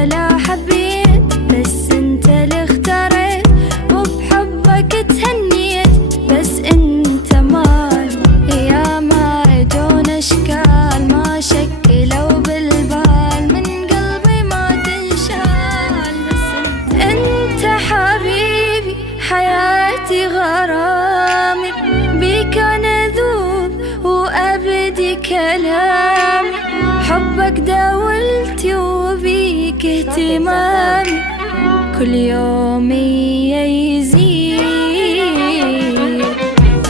ولا حبيت، بس انت اللي اختريت، وبحبك تهنيت، بس انت مال. يا ما يجون اشكال ما شكلوا بالبال، من قلبي ما تنشال، بس انت حبيبي حياتي غرامي، بيك انا ذوب وابدي كلامي، حبك داولتي وبيك اهتمامي، كل يوم يزيد،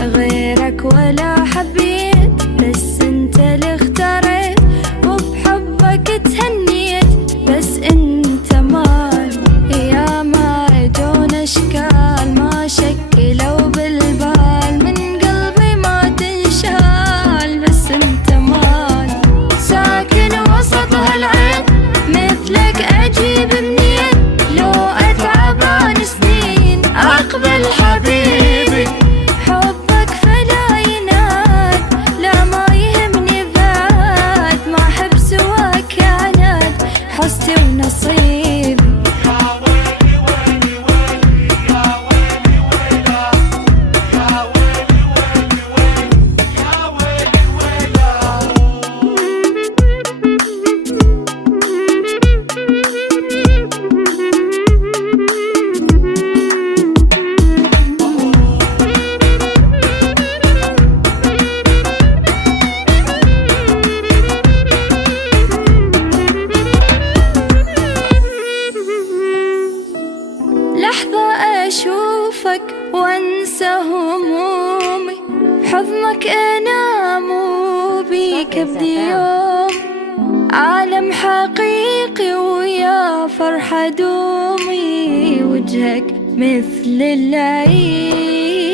غيرك ولا حبيت، بس انت اللي اختريت، وبحبك تهنيت، بس انت مال. يا ما يجون اشكال ما شكلوا بالبال، من قلبي ما تنشال، بس انت مال. ساكن وسط هالعين مثلك اجيب منين، لو اتعب عن سنين اقبل حبيبي، حبك فلا يناد، لا ما يهمني بعد، ما احب سواك عناد، حظي ونصيبي. لحظة أشوفك وأنسى همومي، بحضنك أنام وبيك أبدي يوم، عالم حقيقي ويا فرحة دومي، وجهك مثل العيد.